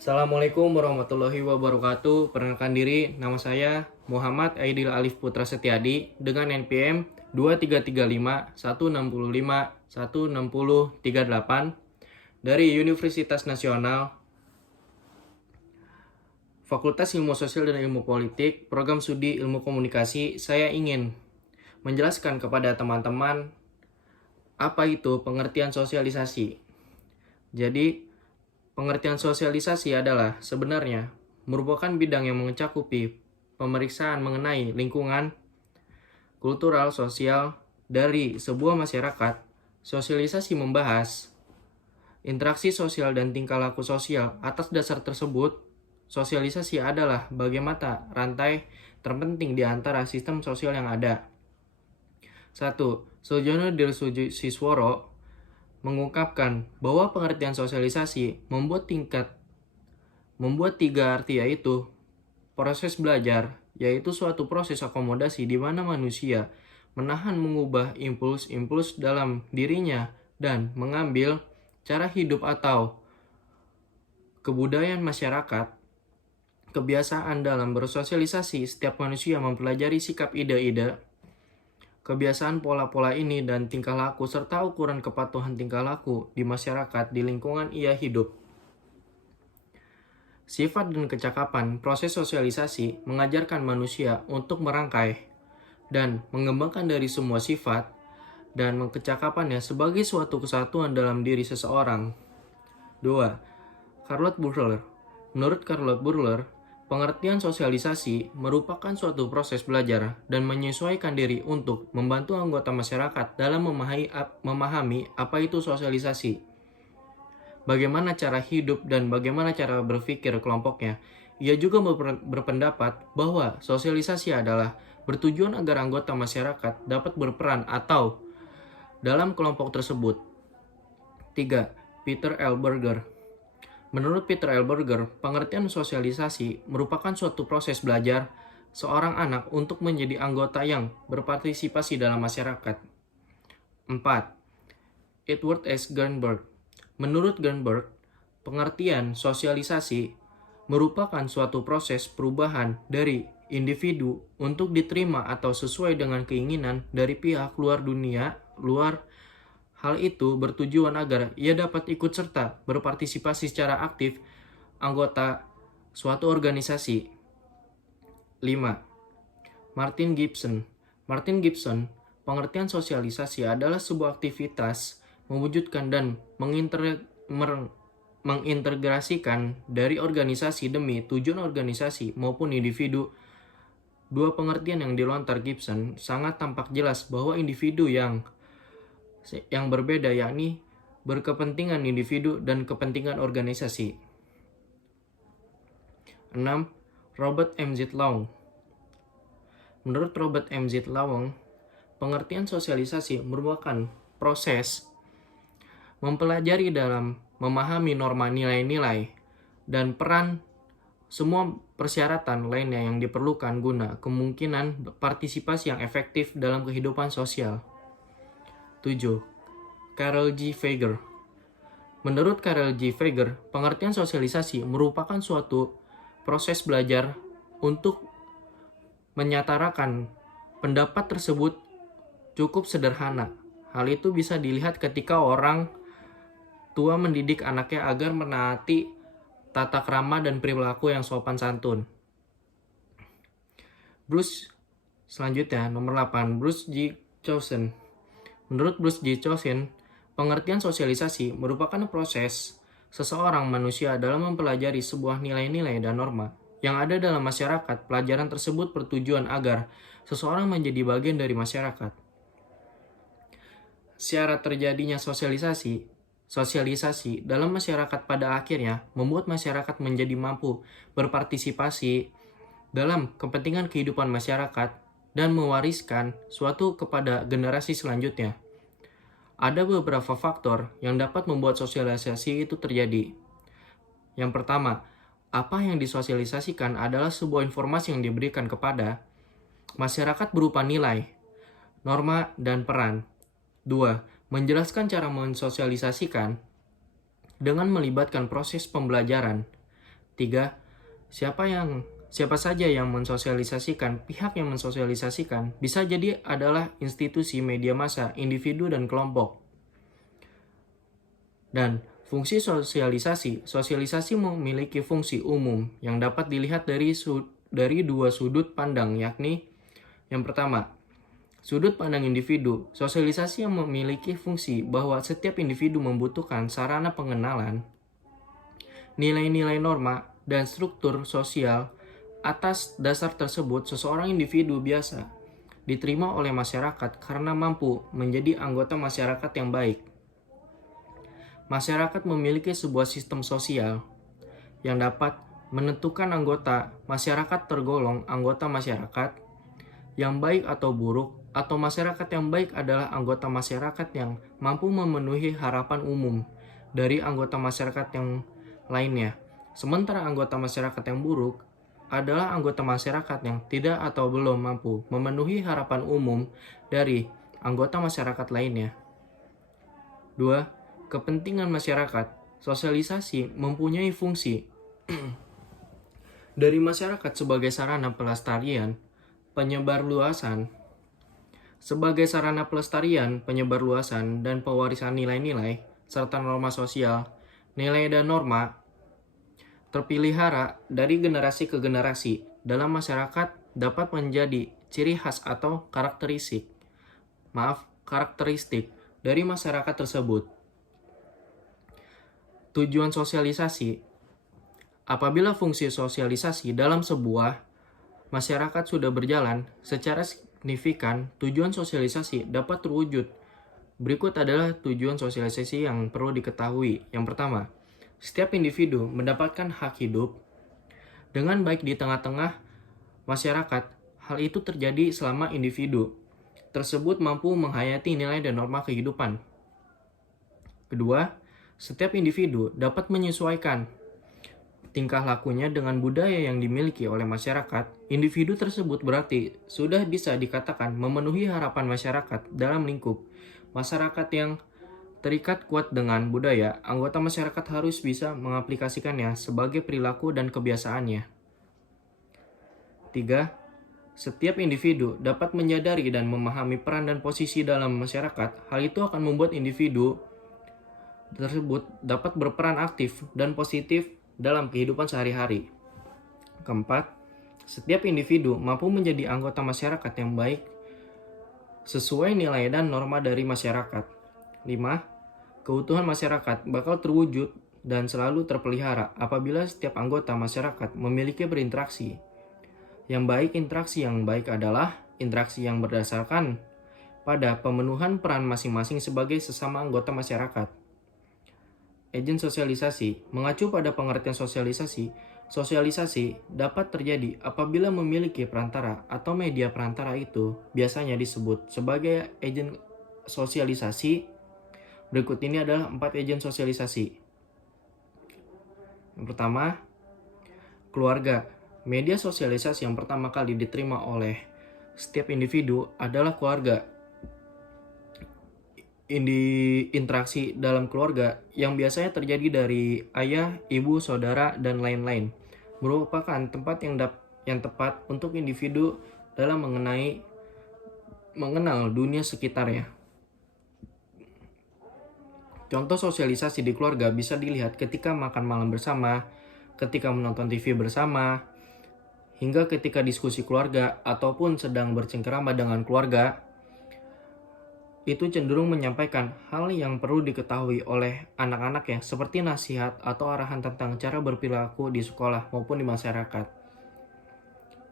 Assalamualaikum warahmatullahi wabarakatuh. Perkenalkan diri, nama saya Muhammad Aidil Alif Putra Setiadi dengan NPM 2335 165 16038 dari Universitas Nasional Fakultas Ilmu Sosial dan Ilmu Politik, Program Studi Ilmu Komunikasi. Saya ingin menjelaskan kepada teman-teman apa itu pengertian sosialisasi. Jadi, pengertian sosialisasi adalah sebenarnya merupakan bidang yang mencakupi pemeriksaan mengenai lingkungan, kultural, sosial dari sebuah masyarakat. Sosialisasi membahas interaksi sosial dan tingkah laku sosial. Atas dasar tersebut, sosialisasi adalah bagaimana rantai terpenting di antara sistem sosial yang ada. 1. Sujono Dirsusisworo mengungkapkan bahwa pengertian sosialisasi membuat tiga arti, yaitu proses belajar, yaitu suatu proses akomodasi di mana manusia menahan mengubah impuls-impuls dalam dirinya dan mengambil cara hidup atau kebudayaan masyarakat. Kebiasaan dalam bersosialisasi, setiap manusia mempelajari sikap ide-ide, kebiasaan pola-pola ini dan tingkah laku serta ukuran kepatuhan tingkah laku di masyarakat di lingkungan ia hidup. Sifat dan kecakapan proses sosialisasi mengajarkan manusia untuk merangkai dan mengembangkan dari semua sifat dan kecakapannya sebagai suatu kesatuan dalam diri seseorang. 2. Charlotte Burler. Menurut Charlotte Burler, pengertian sosialisasi merupakan suatu proses belajar dan menyesuaikan diri untuk membantu anggota masyarakat dalam memahami apa itu sosialisasi, bagaimana cara hidup dan bagaimana cara berpikir kelompoknya. Ia juga berpendapat bahwa sosialisasi adalah bertujuan agar anggota masyarakat dapat berperan atau dalam kelompok tersebut. 3. Peter L. Berger. Menurut Peter L. Berger, pengertian sosialisasi merupakan suatu proses belajar seorang anak untuk menjadi anggota yang berpartisipasi dalam masyarakat. 4. Edward S. Gernberg. Menurut Gernberg, pengertian sosialisasi merupakan suatu proses perubahan dari individu untuk diterima atau sesuai dengan keinginan dari pihak luar. Hal itu bertujuan agar ia dapat ikut serta berpartisipasi secara aktif anggota suatu organisasi. 5. Martin Gibson. Pengertian sosialisasi adalah sebuah aktivitas mewujudkan dan mengintegrasikan dari organisasi demi tujuan organisasi maupun individu. Dua pengertian yang dilontar Gibson sangat tampak jelas bahwa individu yang berbeda, yakni berkepentingan individu dan kepentingan organisasi. 6. Robert M. Z. Long. Menurut Robert M. Z. Long, pengertian sosialisasi merupakan proses mempelajari dalam memahami norma nilai-nilai dan peran semua persyaratan lainnya yang diperlukan guna kemungkinan partisipasi yang efektif dalam kehidupan sosial. 7. Karel G. Fager. Menurut Karel G. Fager, pengertian sosialisasi merupakan suatu proses belajar untuk menyatakan pendapat tersebut cukup sederhana. Hal itu bisa dilihat ketika orang tua mendidik anaknya agar menaati tata krama dan perilaku yang sopan santun. Selanjutnya, nomor 8, Bruce G. Chosen. Menurut Bruce G. Chosen, pengertian sosialisasi merupakan proses seseorang manusia dalam mempelajari sebuah nilai-nilai dan norma yang ada dalam masyarakat. Pelajaran tersebut bertujuan agar seseorang menjadi bagian dari masyarakat. Syarat terjadinya sosialisasi dalam masyarakat pada akhirnya membuat masyarakat menjadi mampu berpartisipasi dalam kepentingan kehidupan masyarakat dan mewariskan suatu kepada generasi selanjutnya. Ada beberapa faktor yang dapat membuat sosialisasi itu terjadi. Yang pertama, apa yang disosialisasikan adalah sebuah informasi yang diberikan kepada masyarakat berupa nilai, norma, dan peran. 2. Menjelaskan cara mensosialisasikan dengan melibatkan proses pembelajaran. Tiga, siapa saja yang mensosialisasikan, pihak yang mensosialisasikan bisa jadi adalah institusi, media massa, individu, dan kelompok. Dan fungsi sosialisasi memiliki fungsi umum yang dapat dilihat dari dua sudut pandang, yakni yang pertama, sudut pandang individu. Sosialisasi yang memiliki fungsi bahwa setiap individu membutuhkan sarana pengenalan, nilai-nilai norma, dan struktur sosial. Atas dasar tersebut, seseorang individu biasa diterima oleh masyarakat karena mampu menjadi anggota masyarakat yang baik. Masyarakat memiliki sebuah sistem sosial yang dapat menentukan anggota masyarakat tergolong anggota masyarakat yang baik atau buruk, atau masyarakat yang baik adalah anggota masyarakat yang mampu memenuhi harapan umum dari anggota masyarakat yang lainnya. Sementara anggota masyarakat yang buruk adalah anggota masyarakat yang tidak atau belum mampu memenuhi harapan umum dari anggota masyarakat lainnya. 2. Kepentingan masyarakat. Sosialisasi mempunyai fungsi dari masyarakat sebagai sarana pelestarian, penyebarluasan, dan pewarisan nilai-nilai, serta norma sosial. Nilai dan norma terpelihara dari generasi ke generasi dalam masyarakat dapat menjadi ciri khas atau karakteristik dari masyarakat tersebut. Tujuan sosialisasi. Apabila fungsi sosialisasi dalam sebuah masyarakat sudah berjalan secara signifikan, tujuan sosialisasi dapat terwujud. Berikut adalah tujuan sosialisasi yang perlu diketahui. Yang pertama, setiap individu mendapatkan hak hidup dengan baik di tengah-tengah masyarakat. Hal itu terjadi selama individu tersebut mampu menghayati nilai dan norma kehidupan. Kedua, setiap individu dapat menyesuaikan tingkah lakunya dengan budaya yang dimiliki oleh masyarakat. Individu tersebut berarti sudah bisa dikatakan memenuhi harapan masyarakat dalam lingkup masyarakat yang terikat kuat dengan budaya. Anggota masyarakat harus bisa mengaplikasikannya sebagai perilaku dan kebiasaannya. 3. Setiap individu dapat menyadari dan memahami peran dan posisi dalam masyarakat. Hal itu akan membuat individu tersebut dapat berperan aktif dan positif dalam kehidupan sehari-hari. Keempat, setiap individu mampu menjadi anggota masyarakat yang baik sesuai nilai dan norma dari masyarakat. 5. Keutuhan masyarakat bakal terwujud dan selalu terpelihara apabila setiap anggota masyarakat memiliki berinteraksi. Yang baik, interaksi yang baik adalah interaksi yang berdasarkan pada pemenuhan peran masing-masing sebagai sesama anggota masyarakat. Agen sosialisasi. Mengacu pada pengertian sosialisasi dapat terjadi apabila memiliki perantara atau media perantara itu biasanya disebut sebagai agen sosialisasi. Berikut ini adalah 4 agen sosialisasi. Yang pertama, keluarga. Media sosialisasi yang pertama kali diterima oleh setiap individu adalah keluarga. Interaksi dalam keluarga yang biasanya terjadi dari ayah, ibu, saudara, dan lain-lain merupakan tempat yang tepat untuk individu dalam mengenal dunia sekitarnya. Contoh sosialisasi di keluarga bisa dilihat ketika makan malam bersama, ketika menonton TV bersama, hingga ketika diskusi keluarga ataupun sedang bercengkerama dengan keluarga. Itu cenderung menyampaikan hal yang perlu diketahui oleh anak-anaknya seperti nasihat atau arahan tentang cara berperilaku di sekolah maupun di masyarakat.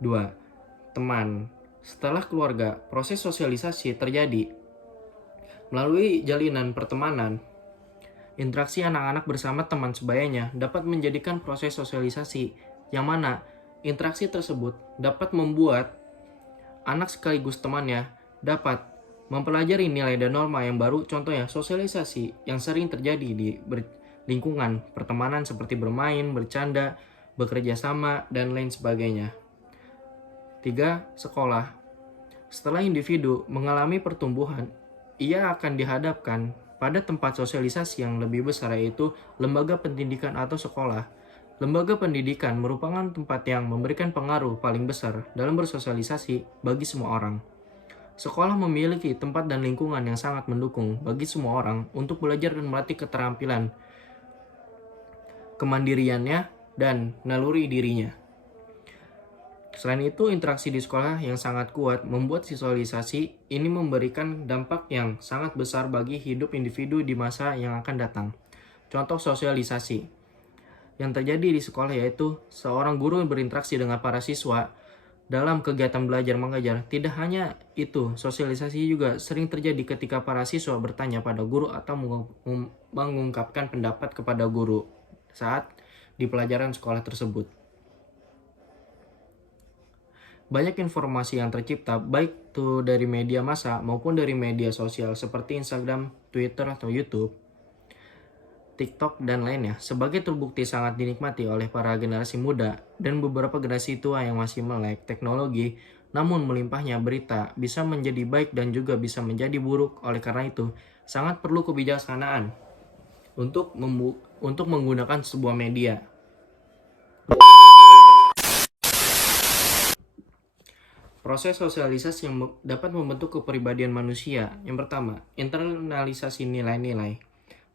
2. Teman. Setelah keluarga, proses sosialisasi terjadi melalui jalinan pertemanan. Interaksi anak-anak bersama teman sebayanya dapat menjadikan proses sosialisasi yang mana interaksi tersebut dapat membuat anak sekaligus temannya dapat mempelajari nilai dan norma yang baru. Contohnya sosialisasi yang sering terjadi di lingkungan pertemanan seperti bermain, bercanda, bekerja sama, dan lain sebagainya. 3. Sekolah. Setelah individu mengalami pertumbuhan, ia akan dihadapkan pada tempat sosialisasi yang lebih besar, yaitu lembaga pendidikan atau sekolah. Lembaga pendidikan merupakan tempat yang memberikan pengaruh paling besar dalam bersosialisasi bagi semua orang. Sekolah memiliki tempat dan lingkungan yang sangat mendukung bagi semua orang untuk belajar dan melatih keterampilan, kemandiriannya, dan naluri dirinya. Selain itu, interaksi di sekolah yang sangat kuat membuat sosialisasi ini memberikan dampak yang sangat besar bagi hidup individu di masa yang akan datang. Contoh sosialisasi yang terjadi di sekolah yaitu seorang guru yang berinteraksi dengan para siswa dalam kegiatan belajar mengajar. Tidak hanya itu, sosialisasi juga sering terjadi ketika para siswa bertanya pada guru atau mengungkapkan pendapat kepada guru saat di pelajaran sekolah tersebut. Banyak informasi yang tercipta baik itu dari media massa maupun dari media sosial seperti Instagram, Twitter, atau YouTube, TikTok, dan lainnya sebagai terbukti sangat dinikmati oleh para generasi muda dan beberapa generasi tua yang masih melek teknologi. Namun melimpahnya berita bisa menjadi baik dan juga bisa menjadi buruk. Oleh karena itu, sangat perlu kebijaksanaan untuk menggunakan sebuah media. Proses sosialisasi yang dapat membentuk kepribadian manusia. Yang pertama, internalisasi nilai-nilai.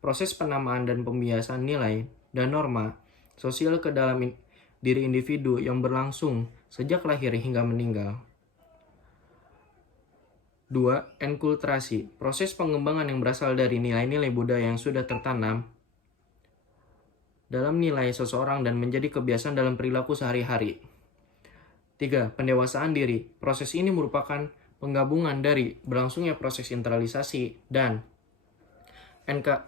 Proses penamaan dan pembiasaan nilai dan norma sosial ke dalam diri individu yang berlangsung sejak lahir hingga meninggal. 2. Enkulturasi. Proses pengembangan yang berasal dari nilai-nilai budaya yang sudah tertanam dalam nilai seseorang dan menjadi kebiasaan dalam perilaku sehari-hari. 3. Pendewasaan diri. Proses ini merupakan penggabungan dari berlangsungnya proses internalisasi dan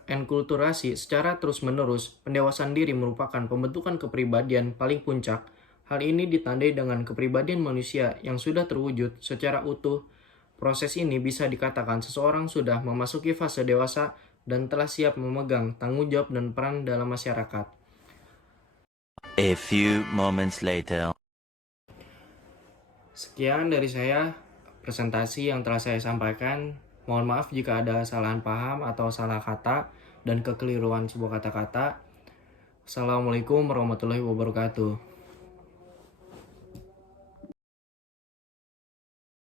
enkulturasi secara terus-menerus. Pendewasaan diri merupakan pembentukan kepribadian paling puncak. Hal ini ditandai dengan kepribadian manusia yang sudah terwujud secara utuh. Proses ini bisa dikatakan seseorang sudah memasuki fase dewasa dan telah siap memegang tanggung jawab dan peran dalam masyarakat. A few moments later. Sekian dari saya presentasi yang telah saya sampaikan. Mohon maaf jika ada kesalahan paham atau salah kata dan kekeliruan sebuah kata-kata. Assalamualaikum warahmatullahi wabarakatuh.